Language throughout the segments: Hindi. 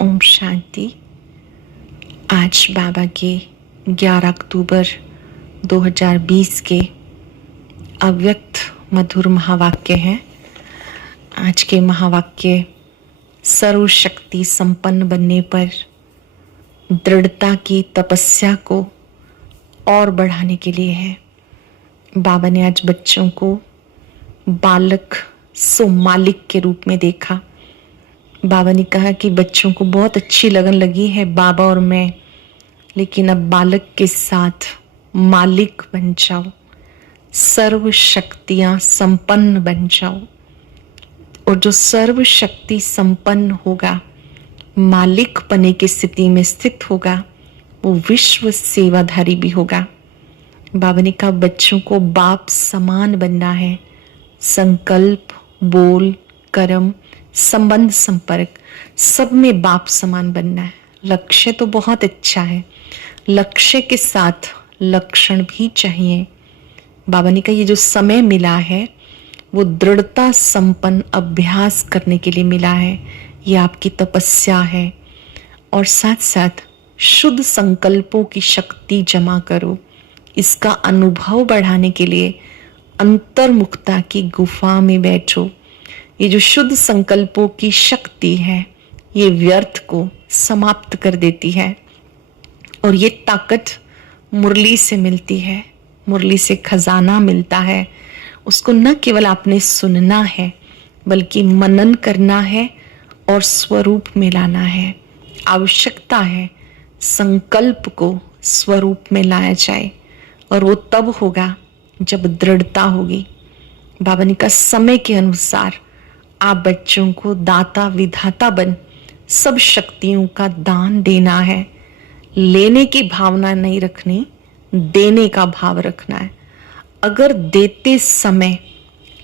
ओम शांति। आज बाबा के 11 अक्टूबर 2020 के अव्यक्त मधुर महावाक्य हैं। आज के महावाक्य सर्वशक्ति संपन्न बनने पर दृढ़ता की तपस्या को और बढ़ाने के लिए है। बाबा ने आज बच्चों को बालक सो मालिक के रूप में देखा। बाबा ने कहा कि बच्चों को बहुत अच्छी लगन लगी है बाबा और मैं, लेकिन अब बालक के साथ मालिक बन जाओ, सर्व शक्तियां संपन्न बन जाओ। और जो सर्व शक्ति संपन्न होगा, मालिक पने की स्थिति में स्थित होगा, वो विश्व सेवाधारी भी होगा। बाबा ने कहा बच्चों को बाप समान बनना है। संकल्प, बोल, कर्म, संबंध, संपर्क सब में बाप समान बनना है। लक्ष्य तो बहुत अच्छा है, लक्ष्य के साथ लक्षण भी चाहिए। बाबा ने कहा ये जो समय मिला है वो दृढ़ता संपन्न अभ्यास करने के लिए मिला है। ये आपकी तपस्या है और साथ साथ शुद्ध संकल्पों की शक्ति जमा करो। इसका अनुभव बढ़ाने के लिए अंतर्मुखता की गुफा में बैठो। ये जो शुद्ध संकल्पों की शक्ति है ये व्यर्थ को समाप्त कर देती है और ये ताकत मुरली से मिलती है। मुरली से खजाना मिलता है। उसको न केवल आपने सुनना है बल्कि मनन करना है और स्वरूप में लाना है। आवश्यकता है संकल्प को स्वरूप में लाया जाए और वो तब होगा जब दृढ़ता होगी। बाबा ने कहा समय के अनुसार आप बच्चों को दाता विधाता बन सब शक्तियों का दान देना है। लेने की भावना नहीं रखनी, देने का भाव रखना है। अगर देते समय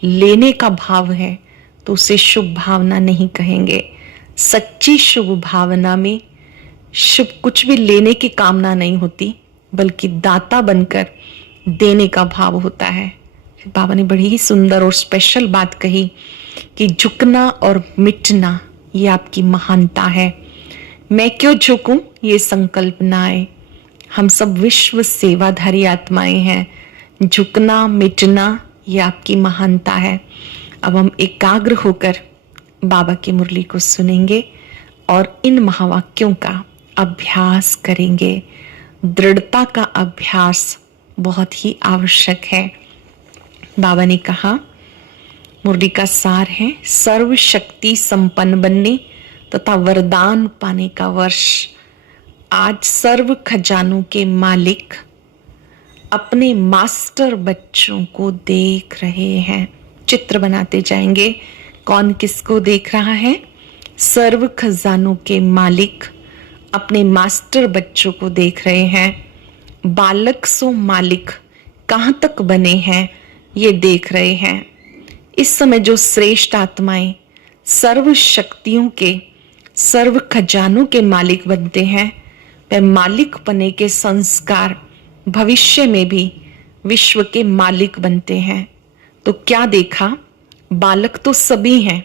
लेने का भाव है तो उसे शुभ भावना नहीं कहेंगे। सच्ची शुभ भावना में शुभ कुछ भी लेने की कामना नहीं होती बल्कि दाता बनकर देने का भाव होता है। बाबा ने बड़ी ही सुंदर और स्पेशल बात कही कि झुकना और मिटना ये आपकी महानता है। मैं क्यों झुकूं ये संकल्प ना आए। हम सब विश्व सेवाधारी आत्माएं हैं। झुकना मिटना ये आपकी महानता है। अब हम एकाग्र होकर बाबा की मुरली को सुनेंगे और इन महावाक्यों का अभ्यास करेंगे। दृढ़ता का अभ्यास बहुत ही आवश्यक है। बाबा ने कहा मुरली का सार है सर्व शक्ति संपन्न बनने तथा वरदान पाने का वर्ष। आज सर्व खजानों के मालिक अपने मास्टर बच्चों को देख रहे हैं। चित्र बनाते जाएंगे कौन किसको देख रहा है। सर्व खजानों के मालिक अपने मास्टर बच्चों को देख रहे हैं। बालक सो मालिक कहाँ तक बने हैं ये देख रहे हैं। इस समय जो श्रेष्ठ आत्माएं सर्व शक्तियों के सर्व खजानों के मालिक बनते हैं, वह मालिक बने के संस्कार भविष्य में भी विश्व के मालिक बनते हैं। तो क्या देखा, बालक तो सभी हैं।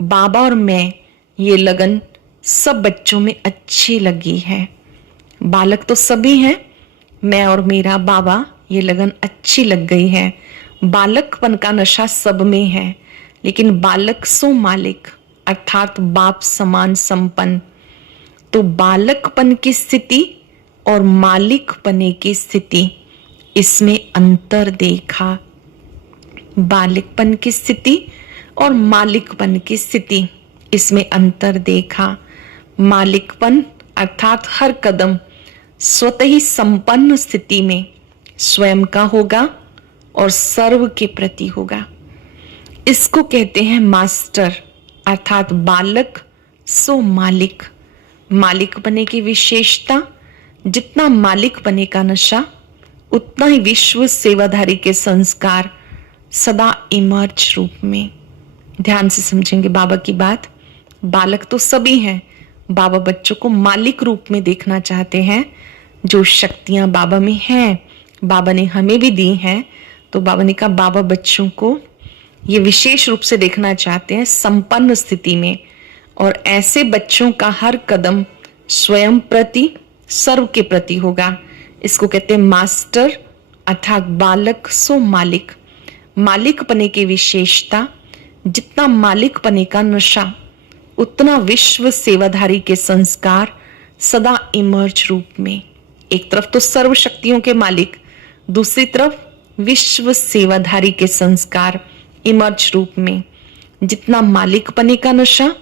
बाबा और मैं ये लगन सब बच्चों में अच्छी लगी है। बालक तो सभी हैं, मैं और मेरा बाबा ये लगन अच्छी लग गई है। बालकपन का नशा सब में है, लेकिन बालक सो मालिक अर्थात बाप समान संपन्न। तो बालकपन की स्थिति और मालिक बने की स्थिति इसमें अंतर देखा। बालकपन की स्थिति और मालिकपन की स्थिति इसमें अंतर देखा। मालिकपन अर्थात हर कदम स्वतः ही संपन्न स्थिति में स्वयं का होगा और सर्व के प्रति होगा। इसको कहते हैं मास्टर अर्थात बालक सो मालिक। मालिक बने की विशेषता, जितना मालिक बने का नशा उतना ही विश्व सेवाधारी के संस्कार सदा इमर्ज रूप में। ध्यान से समझेंगे बाबा की बात। बालक तो सभी हैं, बाबा बच्चों को मालिक रूप में देखना चाहते हैं। जो शक्तियां बाबा में हैं बाबा ने हमें भी दी हैं। तो बाबा ने कहा बाबा बच्चों को ये विशेष रूप से देखना चाहते हैं संपन्न स्थिति में और ऐसे बच्चों का हर कदम स्वयं प्रति, सर्व के प्रति होगा। इसको कहते हैं मास्टर, अर्थात बालक सो मालिक। मालिक पने की विशेषता, जितना मालिक पने का नशा उतना विश्व सेवाधारी के संस्कार सदा इमर्ज रूप में। एक तरफ तो सर्व शक्तियों के मालिक, दूसरी तरफ विश्व सेवाधारी के संस्कार इमर्ज रूप में। जितना मालिक पने का नशा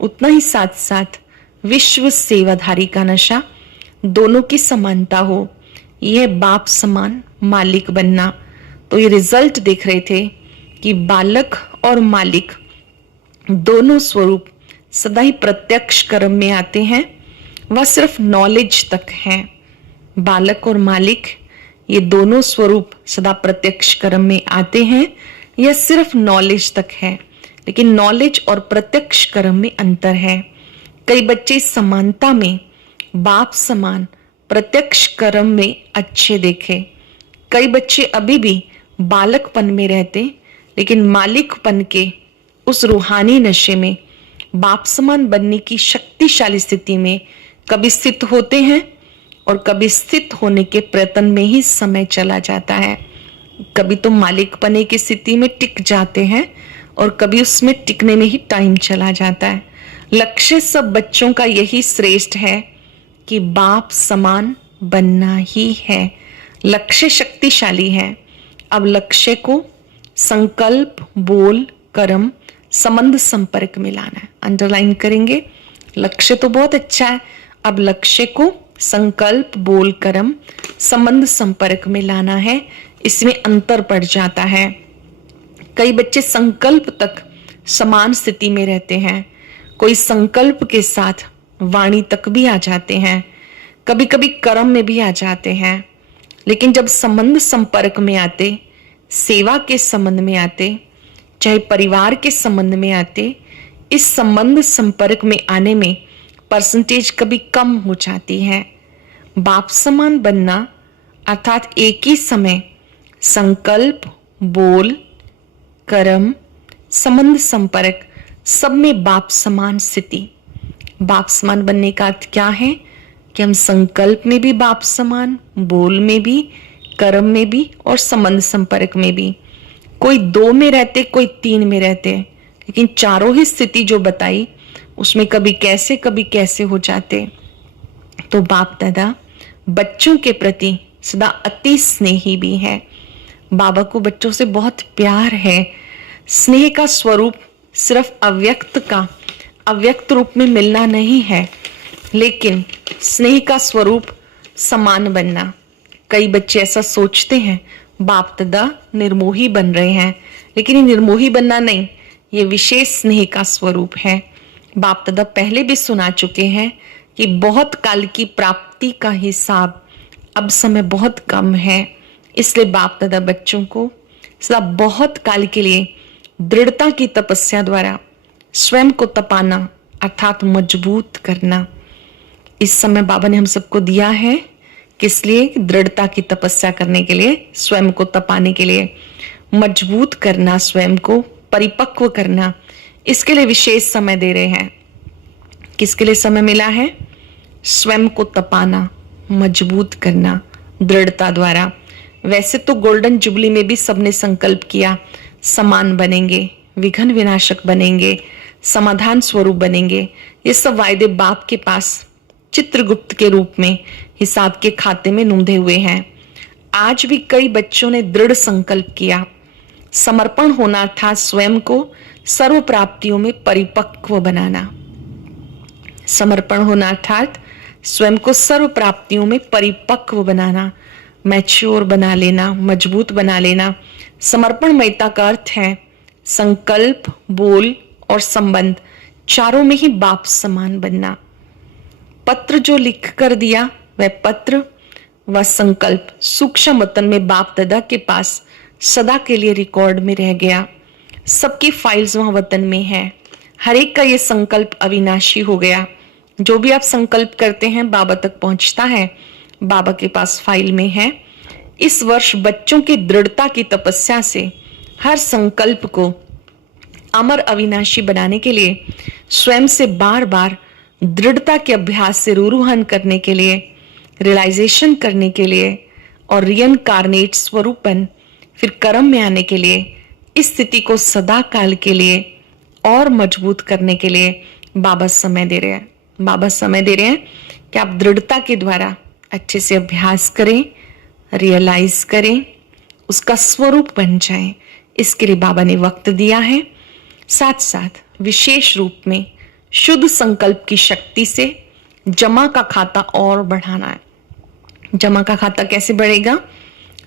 उतना ही साथ साथ विश्व सेवाधारी का नशा, दोनों की समानता हो, यह बाप समान मालिक बनना। तो ये रिजल्ट देख रहे थे कि बालक और मालिक दोनों स्वरूप सदा ही प्रत्यक्ष कर्म में आते हैं, वह सिर्फ नॉलेज तक है। बालक और मालिक ये दोनों स्वरूप सदा प्रत्यक्ष कर्म में आते हैं, यह सिर्फ नॉलेज तक है, लेकिन नॉलेज और प्रत्यक्ष कर्म में अंतर है। कई बच्चे समानता में बाप समान प्रत्यक्ष कर्म में अच्छे देखे, कई बच्चे अभी भी बालकपन में रहते लेकिन मालिकपन के उस रूहानी नशे में बाप समान बनने की शक्तिशाली स्थिति में कभी स्थित होते हैं और कभी स्थित होने के प्रयत्न में ही समय चला जाता है। कभी तो मालिकपने की स्थिति में टिक जाते हैं और कभी उसमें टिकने में ही टाइम चला जाता है। लक्ष्य सब बच्चों का यही श्रेष्ठ है कि बाप समान बनना ही है। लक्ष्य शक्तिशाली है। अब लक्ष्य को संकल्प, बोल, कर्म, संबंध, संपर्क में लाना है। अंडरलाइन करेंगे। लक्ष्य तो बहुत अच्छा है, अब लक्ष्य को संकल्प, बोल, कर्म, संबंध, संपर्क में लाना है। इसमें अंतर पड़ जाता है। कई बच्चे संकल्प तक समान स्थिति में रहते हैं, कोई संकल्प के साथ वाणी तक भी आ जाते हैं, कभी कभी कर्म में भी आ जाते हैं, लेकिन जब संबंध संपर्क में आते, सेवा के संबंध में आते, चाहे परिवार के संबंध में आते, इस संबंध संपर्क में आने में परसेंटेज कभी कम हो जाती है। बाप समान बनना अर्थात एक ही समय संकल्प, बोल, कर्म, संबंध संपर्क सब में बाप समान स्थिति। बाप समान बनने का अर्थ क्या है कि हम संकल्प में भी बाप समान, बोल में भी, कर्म में भी और संबंध संपर्क में भी। कोई 2 में रहते, कोई 3 में रहते, लेकिन चारों ही स्थिति जो बताई उसमें कभी कैसे हो जाते। तो बाप दादा बच्चों के प्रति सदा अति स्नेही भी है। बाबा को बच्चों से बहुत प्यार है। स्नेह का स्वरूप सिर्फ अव्यक्त रूप में मिलना नहीं है, लेकिन स्नेह का स्वरूप समान बनना। कई बच्चे ऐसा सोचते हैं बाप दादा निर्मोही बन रहे हैं, लेकिन ये निर्मोही बनना नहीं, ये विशेष स्नेह का स्वरूप है। बाप दादा पहले भी सुना चुके हैं कि बहुत काल की प्राप्ति का हिसाब अब समय बहुत कम है, इसलिए बाप दादा बच्चों को सदा बहुत काल के लिए दृढ़ता की तपस्या द्वारा स्वयं को तपाना अर्थात मजबूत करना, इस समय बाबा ने हम सबको दिया है। किस लिए? दृढ़ता की तपस्या करने के लिए, स्वयं को तपाने के लिए, मजबूत करना, स्वयं को परिपक्व करना, इसके लिए विशेष समय दे रहे हैं। किसके लिए समय मिला है? स्वयं को तपाना, मजबूत करना दृढ़ता द्वारा। वैसे तो गोल्डन जुबली में भी सबने संकल्प किया समान बनेंगे, विघ्न विनाशक बनेंगे, समाधान स्वरूप बनेंगे। ये सब वायदे बाप के पास चित्रगुप्त के रूप में हिसाब के खाते में नोंधे हुए हैं। आज भी कई बच्चों ने दृढ़ संकल्प किया। समर्पण होना अर्थात स्वयं को सर्व प्राप्तियों में परिपक्व बनाना। समर्पण होना अर्थात स्वयं को सर्व प्राप्तियों में परिपक्व बनाना, मैच्योर बना लेना, मजबूत बना लेना। समर्पणमयता का अर्थ है संकल्प, बोल और संबंध चारों में ही बाप समान बनना। पत्र जो लिख कर दिया वह पत्र व संकल्प सूक्ष्म वतन में बाप दादा के पास सदा के लिए रिकॉर्ड में रह गया। सबकी फाइल्स वहां वतन में है। हर एक का ये संकल्प अविनाशी हो गया। जो भी आप संकल्प करते हैं बाबा तक पहुंचता है, बाबा के पास फाइल में है। इस वर्ष बच्चों की दृढ़ता की तपस्या से हर संकल्प को अमर अविनाशी बनाने के लिए, स्वयं से बार बार दृढ़ता के अभ्यास से रूरोहन करने के लिए, रियलाइजेशन करने के लिए और रियनकार्नेट स्वरूपन फिर कर्म में आने के लिए, इस स्थिति को सदा काल के लिए और मजबूत करने के लिए बाबा समय दे रहे हैं। बाबा समय दे रहे हैं कि आप दृढ़ता के द्वारा अच्छे से अभ्यास करें, रियलाइज करें, उसका स्वरूप बन जाएं। इसके लिए बाबा ने वक्त दिया है। साथ साथ विशेष रूप में शुद्ध संकल्प की शक्ति से जमा का खाता और बढ़ाना है। जमा का खाता कैसे बढ़ेगा,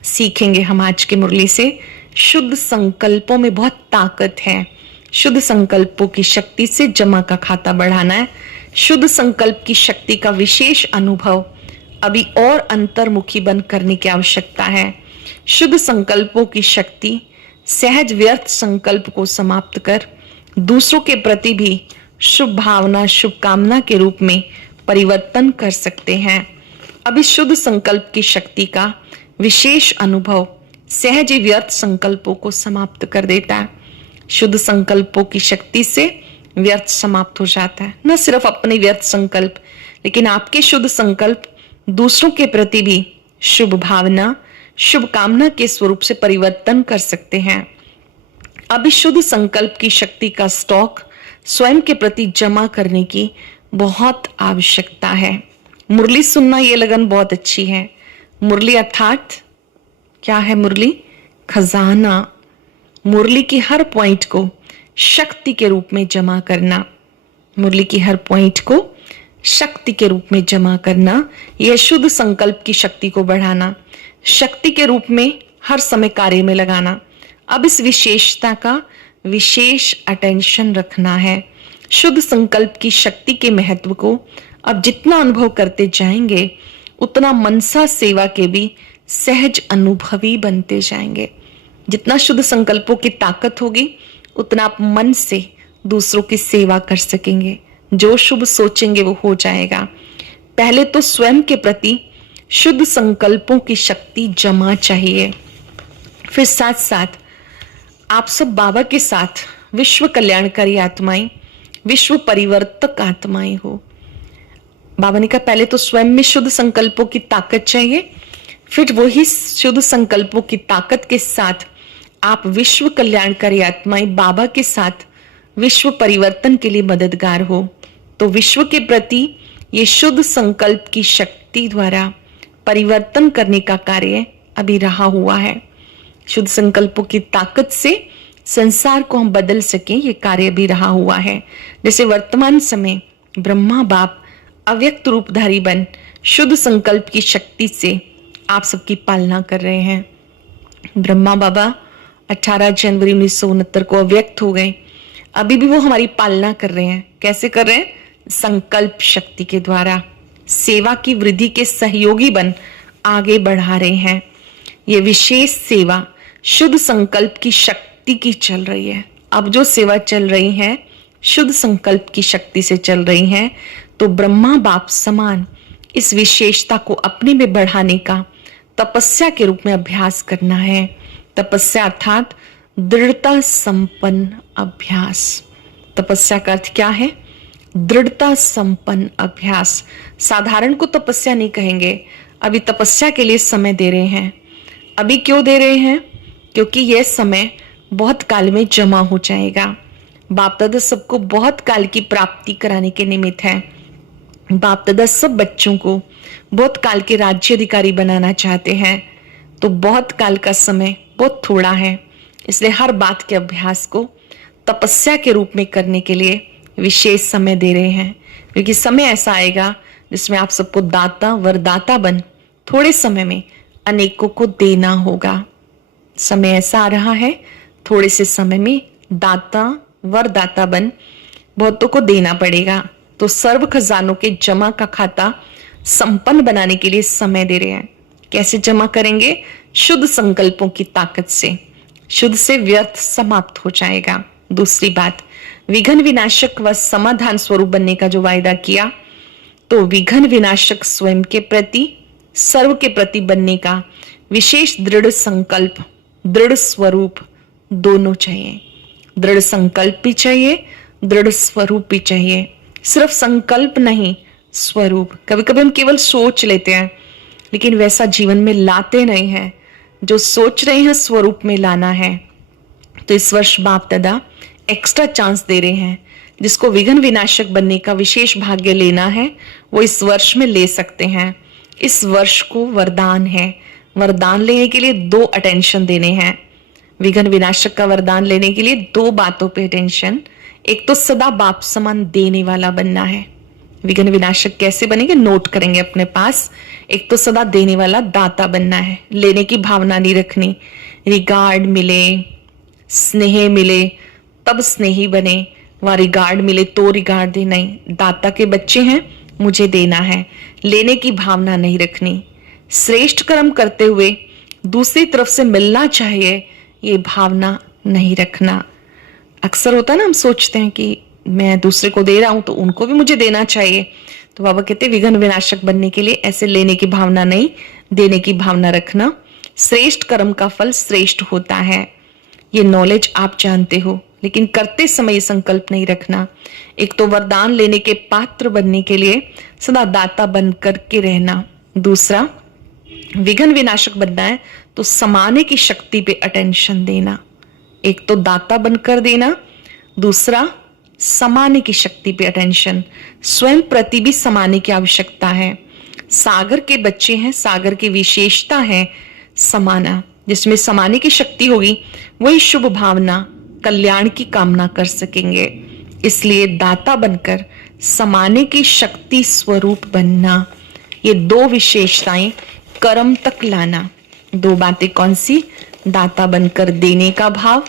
सीखेंगे हम आज के मुरली से। शुद्ध संकल्पों में बहुत ताकत है। शुद्ध संकल्पों की शक्ति से जमा का खाता बढ़ाना है। शुद्ध संकल्प की शक्ति का विशेष अनुभव अभी और अंतर्मुखी बन करने की आवश्यकता है। शुद्ध संकल्पों की शक्ति सहज व्यर्थ संकल्प को समाप्त कर दूसरों के प्रति भी शुभ भावना, शुभकामना के रूप में परिवर्तन कर सकते हैं। अब इस शुद्ध संकल्प की शक्ति का विशेष अनुभव सहज व्यर्थ संकल्पों को समाप्त कर देता है। शुद्ध संकल्पों की शक्ति से व्यर्थ समाप्त हो जाता है। न सिर्फ अपने व्यर्थ संकल्प, लेकिन आपके शुद्ध संकल्प दूसरों के प्रति भी शुभ भावना, शुभकामना के स्वरूप से परिवर्तन कर सकते हैं। अब इस शुद्ध संकल्प की शक्ति का स्टॉक स्वयं के प्रति जमा करने की बहुत आवश्यकता है। मुरली सुनना ये लगन बहुत अच्छी है। मुरली अर्थात क्या है? मुरली खजाना। मुरली की हर पॉइंट को शक्ति के रूप में जमा करना। मुरली की हर पॉइंट को शक्ति के रूप में जमा करना, यह शुद्ध संकल्प की शक्ति को बढ़ाना, शक्ति के रूप में हर समय कार्य में लगाना। अब इस विशेषता का विशेष अटेंशन रखना है। शुद्ध संकल्प की शक्ति के महत्व को अब जितना अनुभव करते जाएंगे, उतना मनसा सेवा के भी सहज अनुभवी बनते जाएंगे। जितना शुद्ध संकल्पों की ताकत होगी, उतना आप मन से दूसरों की सेवा कर सकेंगे। जो शुभ सोचेंगे वो हो जाएगा। पहले तो स्वयं के प्रति शुद्ध संकल्पों की शक्ति जमा चाहिए, फिर साथ साथ आप सब बाबा के साथ विश्व कल्याणकारी आत्माएं, विश्व परिवर्तक आत्माएं हो। बाबा ने कहा पहले तो स्वयं में शुद्ध संकल्पों की ताकत चाहिए, फिर वही शुद्ध संकल्पों की ताकत के साथ आप विश्व कल्याणकारी आत्माएं बाबा के साथ विश्व परिवर्तन के लिए मददगार हो। तो विश्व के प्रति ये शुद्ध संकल्प की शक्ति द्वारा परिवर्तन करने का कार्य अभी रहा हुआ है। शुद्ध संकल्पों की ताकत से संसार को हम बदल सकें, ये कार्य भी रहा हुआ है। जैसे वर्तमान समय ब्रह्मा बाप अव्यक्त रूपधारी बन शुद्ध संकल्प की शक्ति से आप सबकी पालना कर रहे हैं। ब्रह्मा बाबा 18 जनवरी 1969 को अव्यक्त हो गए। अभी भी वो हमारी पालना कर रहे हैं। कैसे कर रहे हैं? संकल्प शक्ति के द्वारा सेवा की वृद्धि के सहयोगी बन आगे बढ़ा रहे हैं। ये विशेष सेवा शुद्ध संकल्प की शक्ति की चल रही है। अब जो सेवा चल रही है शुद्ध संकल्प की शक्ति से चल रही है। तो ब्रह्मा बाप समान इस विशेषता को अपने में बढ़ाने का तपस्या के रूप में अभ्यास करना है। तपस्या अर्थात दृढ़ता संपन्न अभ्यास। तपस्या का अर्थ क्या है? दृढ़ता संपन्न अभ्यास। साधारण को तपस्या नहीं कहेंगे। अभी तपस्या के लिए समय दे रहे हैं। अभी क्यों दे रहे हैं? क्योंकि यह समय बहुत काल में जमा हो जाएगा। बाप दादा सबको बहुत काल की प्राप्ति कराने के निमित्त है। बाप दादा सब बच्चों को बहुत काल के राज्य अधिकारी बनाना चाहते हैं। तो बहुत काल का समय बहुत थोड़ा है, इसलिए हर बात के अभ्यास को तपस्या के रूप में करने के लिए विशेष समय दे रहे हैं। क्योंकि समय ऐसा आएगा जिसमें आप सबको दाता वरदाता बन थोड़े समय में अनेकों को देना होगा। समय ऐसा आ रहा है, थोड़े से समय में दाता वरदाता बन बहुतों को देना पड़ेगा। तो सर्व खजानों के जमा का खाता संपन्न बनाने के लिए समय दे रहे हैं। कैसे जमा करेंगे? शुद्ध संकल्पों की ताकत से। शुद्ध से व्यर्थ समाप्त हो जाएगा। दूसरी बात, विघ्न विनाशक व समाधान स्वरूप बनने का जो वायदा किया, तो विघ्न विनाशक स्वयं के प्रति, सर्व के प्रति बनने का विशेष दृढ़ संकल्प, दृढ़ स्वरूप दोनों चाहिए। दृढ़ संकल्प भी चाहिए, दृढ़ स्वरूप भी चाहिए। सिर्फ संकल्प नहीं, स्वरूप। कभी कभी हम केवल सोच लेते हैं लेकिन वैसा जीवन में लाते नहीं हैं। जो सोच रहे हैं स्वरूप में लाना है। तो इस वर्ष बाप दादा एक्स्ट्रा चांस दे रहे हैं। जिसको विघ्न विनाशक बनने का विशेष भाग्य लेना है वो इस वर्ष में ले सकते हैं। इस वर्ष को वरदान है। वरदान लेने के लिए 2 अटेंशन देने हैं। विघ्न विनाशक का वरदान लेने के लिए 2 बातों पे अटेंशन। एक तो सदा बाप समान देने वाला बनना है। विघ्न विनाशक कैसे बनेंगे, नोट करेंगे अपने पास। एक तो सदा देने वाला दाता बनना है। लेने की भावना नहीं रखनी। रिगार्ड मिले, स्नेह मिले तब स्नेही बने, वहां रिगार्ड मिले तो रिगार्ड दे नहीं। दाता के बच्चे हैं, मुझे देना है। लेने की भावना नहीं रखनी। श्रेष्ठ कर्म करते हुए दूसरी तरफ से मिलना चाहिए, ये भावना नहीं रखना। अक्सर होता है ना, हम सोचते हैं कि मैं दूसरे को दे रहा हूं तो उनको भी मुझे देना चाहिए। तो बाबा कहते हैं विघ्न विनाशक बनने के लिए ऐसे लेने की भावना नहीं, देने की भावना रखना। श्रेष्ठ कर्म का फल श्रेष्ठ होता है, ये नॉलेज आप जानते हो, लेकिन करते समय ये संकल्प नहीं रखना। एक तो वरदान लेने के पात्र बनने के लिए सदा दाता बन करके रहना। दूसरा, विघ्न विनाशक बनना है तो समाने की शक्ति पे अटेंशन देना। एक तो दाता बनकर देना, दूसरा समाने की शक्ति पे अटेंशन। स्वयं प्रति भी समाने की आवश्यकता है। सागर के बच्चे हैं, सागर की विशेषता है समाना। जिसमें समाने की शक्ति होगी वही शुभ भावना, कल्याण की कामना कर सकेंगे। इसलिए दाता बनकर समाने की शक्ति स्वरूप बनना, ये 2 विशेषताएं कर्म तक लाना। 2 बातें कौन सी? दाता बनकर देने का भाव,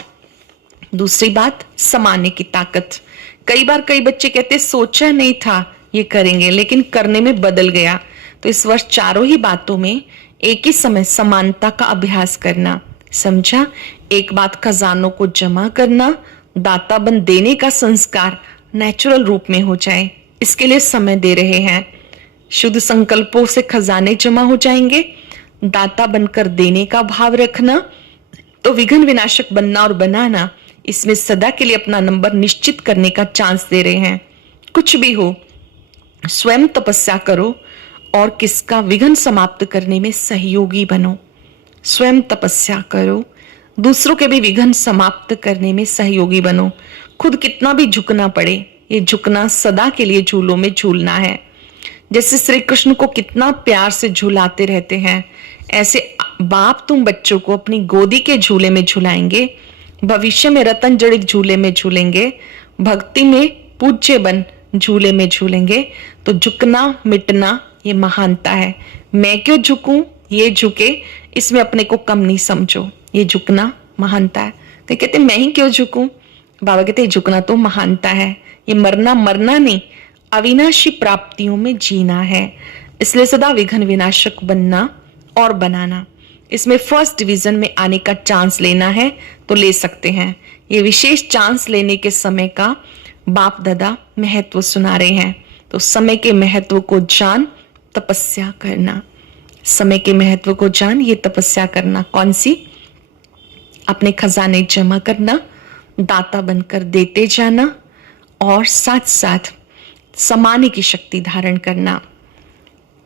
दूसरी बात समाने की ताकत। कई बार कई बच्चे कहते सोचा नहीं था ये करेंगे, लेकिन करने में बदल गया। तो इस वर्ष चारों ही बातों में एक ही समय समानता का अभ्यास करना। समझा? एक बात खजानों को जमा करना, दाता बन देने का संस्कार नेचुरल रूप में हो जाए, इसके लिए समय दे रहे हैं। शुद्ध संकल्पों से खजाने जमा हो जाएंगे। दाता बनकर देने का भाव रखना, तो विघ्न विनाशक बनना और बनाना, इसमें सदा के लिए अपना नंबर निश्चित करने का चांस दे रहे हैं। कुछ भी हो, स्वयं तपस्या करो और किसका विघ्न समाप्त करने में सहयोगी बनो। स्वयं तपस्या करो, दूसरों के भी विघ्न समाप्त करने में सहयोगी बनो। खुद कितना भी झुकना पड़े, ये झुकना सदा के लिए झूलों में झूलना है। जैसे श्री कृष्ण को कितना प्यार से झुलाते रहते हैं, ऐसे बाप तुम बच्चों को अपनी गोदी के झूले में झुलाएंगे। भविष्य में रतन जड़ित झूले में झूलेंगे, भक्ति में पूज्य बन झूले में झूलेंगे। तो झुकना मिटना ये महानता है। मैं क्यों झुकूं, ये झुके, इसमें अपने को कम नहीं समझो, ये झुकना महानता है। तो कहते मैं ही क्यों झुकूं? बाबा कहते झुकना तो महानता है। ये मरना मरना नहीं, अविनाशी प्राप्तियों में जीना है। इसलिए सदा विघ्न विनाशक बनना और बनाना। इसमें फर्स्ट डिवीजन में आने का चांस लेना है तो ले सकते हैं। ये विशेष चांस लेने के समय का बाप दादा महत्व सुना रहे हैं। तो समय के महत्व को जान, तपस्या करना। समय के महत्व को जान, ये तपस्या करना। कौन सी? अपने खजाने जमा करना, दाता बनकर देते जाना और साथ साथ समाने की शक्ति धारण करना।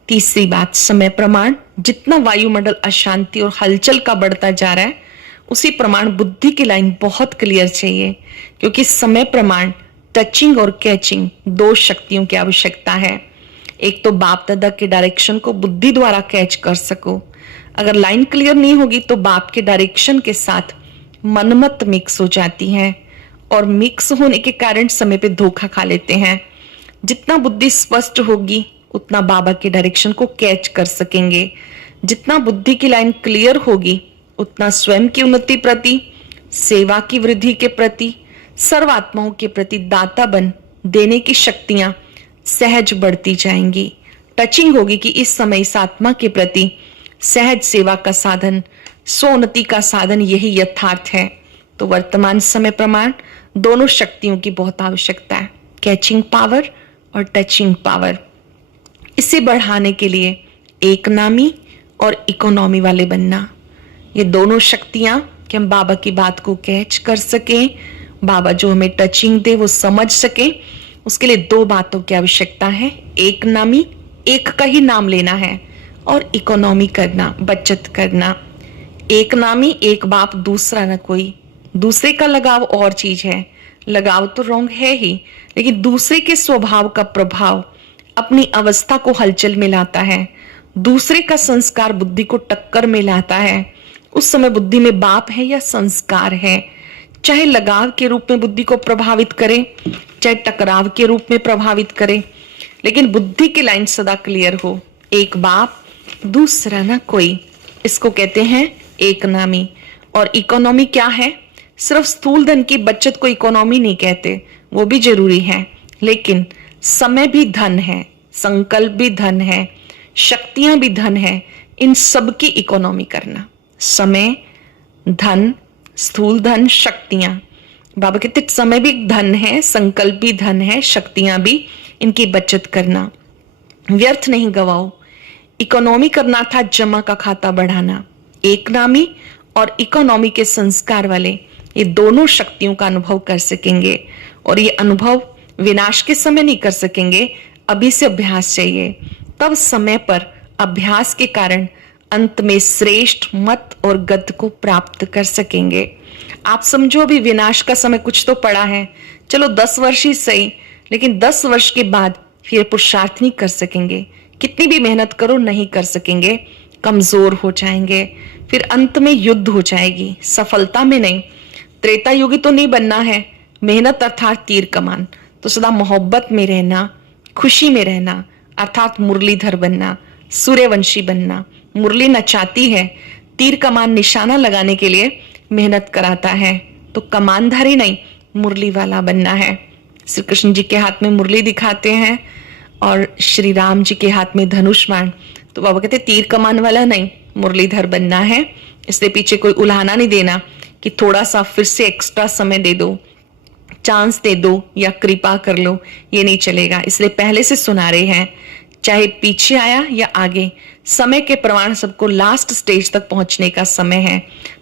तीसरी बात, समय प्रमाण। जितना वायुमंडल अशांति और हलचल का बढ़ता जा रहा है, उसी प्रमाण बुद्धि की लाइन बहुत क्लियर चाहिए, क्योंकि समय प्रमाण टचिंग और कैचिंग 2 शक्तियों की आवश्यकता है। एक तो बाप दादा के डायरेक्शन को बुद्धि द्वारा कैच कर सको। अगर लाइन क्लियर नहीं होगी तो बाप के डायरेक्शन के साथ मनमत मिक्स हो जाती है और मिक्स होने के कारण समय पे धोखा खा लेते हैं। जितना बुद्धि स्पष्ट होगी उतना बाबा के डायरेक्शन को कैच कर सकेंगे। जितना बुद्धि की लाइन क्लियर होगी उतना स्वयं की उन्नति प्रति, सेवा की वृद्धि के प्रति, सर्वात्माओं के प्रति दाता बन देने की शक्तियां सहज बढ़ती जाएंगी। टचिंग होगी कि इस समय इस आत्मा के प्रति सहज सेवा का साधन, सोन्नति का साधन यही यथार्थ है। तो वर्तमान समय प्रमाण दोनों शक्तियों की बहुत आवश्यकता है, कैचिंग पावर और टचिंग पावर। इसे बढ़ाने के लिए एक नामी और इकोनॉमी वाले बनना, ये दोनों शक्तियां कि हम बाबा की बात को कैच कर सकें, बाबा जो हमें टचिंग दे वो समझ सके, उसके लिए दो बातों की आवश्यकता है। एक नामी, एक का ही नाम लेना है, और इकोनॉमी करना, बचत करना। एक नामी, एक बाप, दूसरा न कोई। दूसरे का लगाव और चीज है, लगाव तो रॉन्ग है ही, लेकिन दूसरे के स्वभाव का प्रभाव अपनी अवस्था को हलचल में लाता है। दूसरे का संस्कार बुद्धि को टक्कर में लाता है। उस समय बुद्धि में बाप है या संस्कार है, चाहे लगाव के रूप में बुद्धि को प्रभावित करे, चाहे टकराव के रूप में प्रभावित करे, लेकिन बुद्धि की लाइन सदा क्लियर हो। एक बाप, दूसरा ना कोई, इसको कहते हैं एक नामी। और इकोनॉमी क्या है? सिर्फ स्थूल धन की बचत को इकोनॉमी नहीं कहते, वो भी जरूरी है, लेकिन समय भी धन है, संकल्प भी धन है, शक्तियां भी धन है। इन सब की इकोनॉमी करना, समय, धन, स्थूल धन, शक्तियां। बाबा कहते समय भी धन है, संकल्प भी धन है, शक्तियां भी, इनकी बचत करना, व्यर्थ नहीं गवाओ। इकोनॉमी करना था जमा का खाता बढ़ाना। एक नामी और इकोनॉमी के संस्कार वाले ये दोनों शक्तियों का अनुभव कर सकेंगे, और ये अनुभव विनाश के समय नहीं कर सकेंगे, अभी से अभ्यास चाहिए। तब समय पर अभ्यास के कारण अंत में श्रेष्ठ मत और गति को प्राप्त कर सकेंगे। आप समझो अभी विनाश का समय कुछ तो पड़ा है, चलो 10 वर्ष ही सही, लेकिन 10 वर्ष के बाद फिर पुरुषार्थ नहीं कर सकेंगे, कितनी भी मेहनत करो नहीं कर सकेंगे, कमजोर हो जाएंगे, फिर अंत में युद्ध हो जाएगी, सफलता में नहीं। त्रेता युगी तो नहीं बनना है, मेहनत अर्थात तीर कमान, तो सदा मोहब्बत में रहना, खुशी में रहना, अर्थात मुरलीधर बनना, सूर्यवंशी बनना। मुरली नचाती है, तीर कमान निशाना लगाने के लिए मेहनत कराता है, तो कमानधारी नहीं मुरली वाला बनना है। श्री कृष्ण जी के हाथ में मुरली दिखाते हैं और श्री राम जी के हाथ में धनुष बाण, तो बाबा कहते तीर कमान वाला नहीं मुरलीधर बनना है। इसलिए पीछे कोई उल्हाना नहीं देना कि थोड़ा सा फिर से एक्स्ट्रा समय दे दो, चांस दे दो या कृपा कर लो, ये नहीं चलेगा। इसलिए पहले से सुना रहे हैं, चाहे पीछे आया या आगे, समय के प्रमाण सबको लास्ट स्टेज तक पहुंचने का समय है,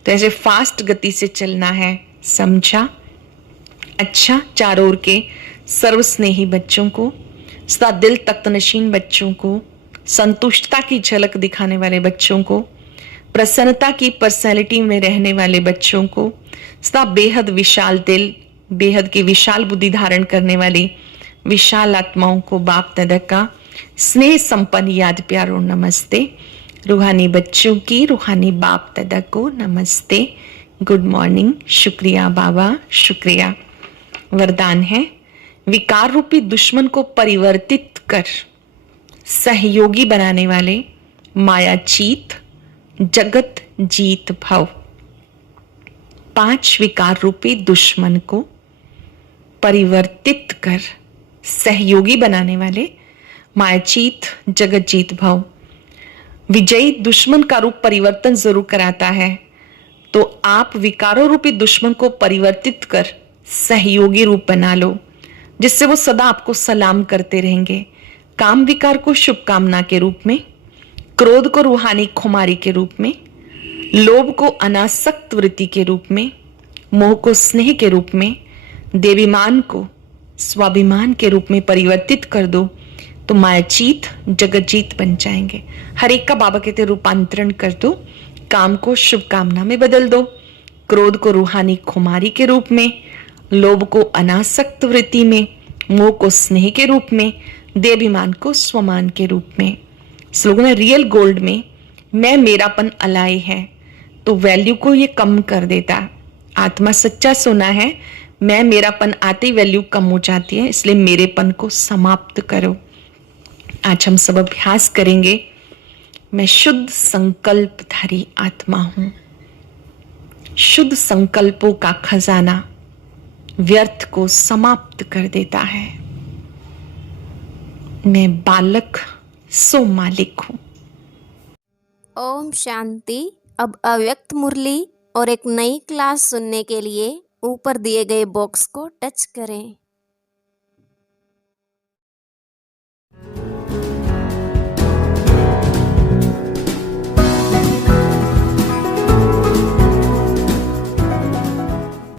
तो ऐसे फास्ट गति से चलना है, समझा? अच्छा, चारों ओर के सर्वस्नेही बच्चों को, सदा दिल तख्तनशीन बच्चों को, संतुष्टता की झलक दिखाने वाले बच्चों को, प्रसन्नता की पर्सनैलिटी में रहने वाले बच्चों को, सदा बेहद विशाल दिल, बेहद की विशाल बुद्धि धारण करने वाली विशाल आत्माओं को बाप दादा का स्नेह संपन्न याद प्यारो नमस्ते। रूहानी बच्चों की रूहानी बाप दादा को नमस्ते, गुड मॉर्निंग, शुक्रिया बाबा, शुक्रिया। वरदान है, विकार रूपी दुश्मन को परिवर्तित कर सहयोगी बनाने वाले मायाचीत जगत जीत भव। 5 विकार रूपी दुश्मन को परिवर्तित कर सहयोगी बनाने वाले मायाचीत जगत जीत भव। विजयी दुश्मन का रूप परिवर्तन जरूर कराता है, तो आप विकारों रूपी दुश्मन को परिवर्तित कर सहयोगी रूप बना लो, जिससे वो सदा आपको सलाम करते रहेंगे। काम विकार को शुभकामना के रूप में, क्रोध को रूहानी खुमारी के रूप में, लोभ को अनासक्त वृत्ति के रूप में, मोह को स्नेह के रूप में, देवीमान को स्वाभिमान के रूप में परिवर्तित कर दो, तो मायाचीत जगतजीत बन जाएंगे। हर एक का बाबा कहते रूपांतरण कर दो, काम को शुभकामना में बदल दो, क्रोध को रूहानी खुमारी के रूप में, लोभ को अनासक्त वृत्ति में, मोह को स्नेह के रूप में, देवाभिमान को स्वमान के रूप में। स्लोगन है, रियल गोल्ड में मैं मेरापन अलाई है, तो वैल्यू को ये कम कर देता। आत्मा सच्चा सोना है, मैं मेरापन आते ही वैल्यू कम हो जाती है, इसलिए मेरेपन को समाप्त करो। आज हम सब अभ्यास करेंगे, मैं शुद्ध संकल्पधारी आत्मा हूं। शुद्ध संकल्पों का खजाना व्यर्थ को समाप्त कर देता है। मैं बालक सो मालिक हूं। ओम शांति। अब अव्यक्त मुरली और एक नई क्लास सुनने के लिए ऊपर दिए गए बॉक्स को टच करें।